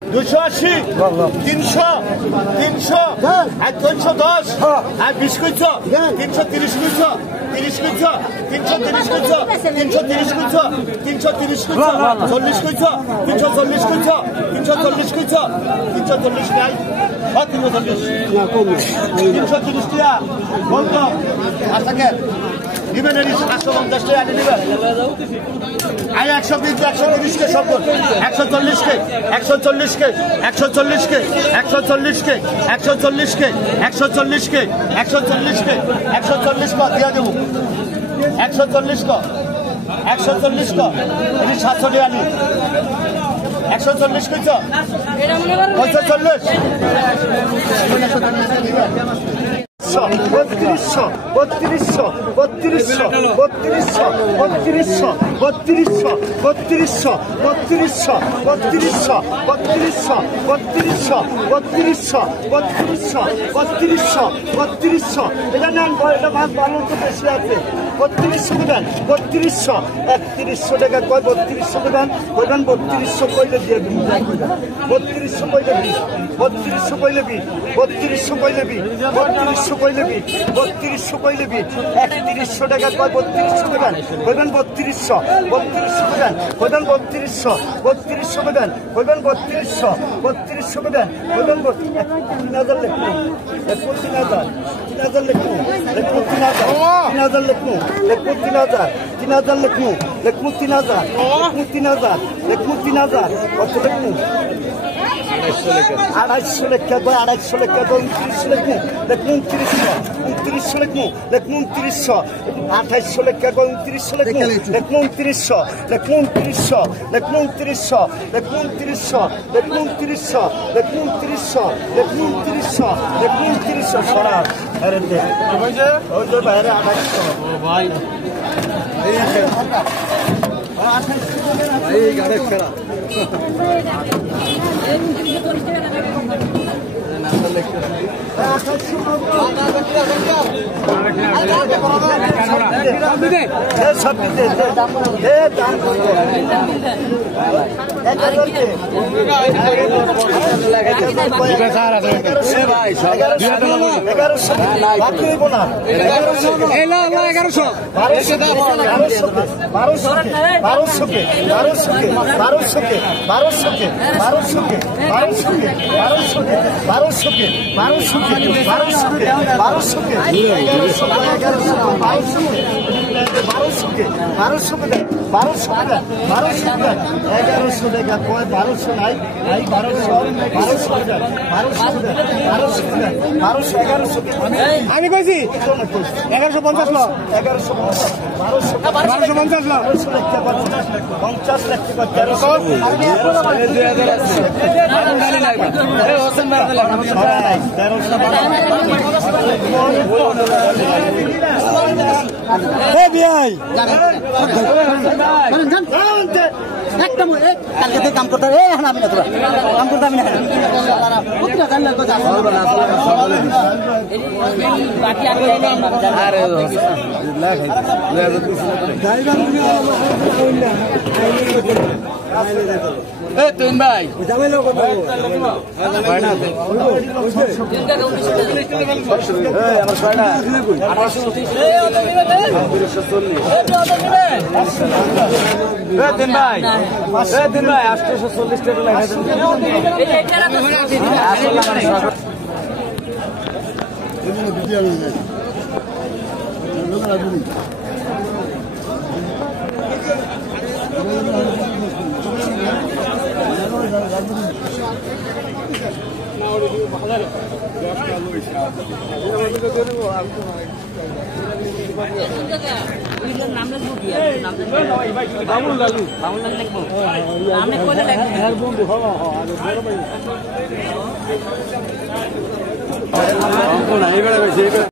280, 300, 300, 210, 20 কইছো, 330 কইছো, 30 কইছো, 330 কইছো, 330 কইছো, 330 কইছো, 40 কইছো, 340 কইছো, 340 কইছো, 340 নাই, 340, 330 টিয়া, বলতো, আসাকে, নিবেন এই 750 টাকা আনি নিবেন। আর 120 130 কে সব 140 কে 140 কে 140 কে 140 কে 140 কে 140 কে 140 কে 140 কা দিয়া দেব 140 কা 140 কা এই 700 টাকা আনি 140 কইছো এটা মনে করুন 140 3200 3200 3200 3200 3200 3200 3200 3200 3200 3200 3200 3200 3200 3200 এটা নেন এটা মাছ ভালো তো বেশি আছে 3200 দেন 3200 3100 টাকা কয় 3200 দেন কইবেন 3200 কইলে দিয়ে দিন 3200 কইলে 3200 কইলে 3200 কইলে 3200 কইলে 3200 কইলে 3100 টাকা কয় 3200 দেন কইবেন 3200 3200 দেন কইবেন 3200 3200 দেন কইবেন 3200 3200 দেন কইবেন 3000 লিখুন 3000 3000 লিখুন 3000 লিখুন 3000 3000 লিখুন 3000 3000 3000 কত লিখুন 250 লেখা 250 লেখা 29 লেখা 29 লেখা 29 28 লেখা 29 লেখা 29 সরা আরে দে ওই যে বাইরে 28 ও ভাই এই গাড়ি খেলা আমি কইছি 1150 লাখ 1250 লাখ 50 লাখ একটা কালকে কাম করতে আমি না তোরা কাম করতে আমি না তুই ভাই দিন ভাই 840 টাকা লেখা নাম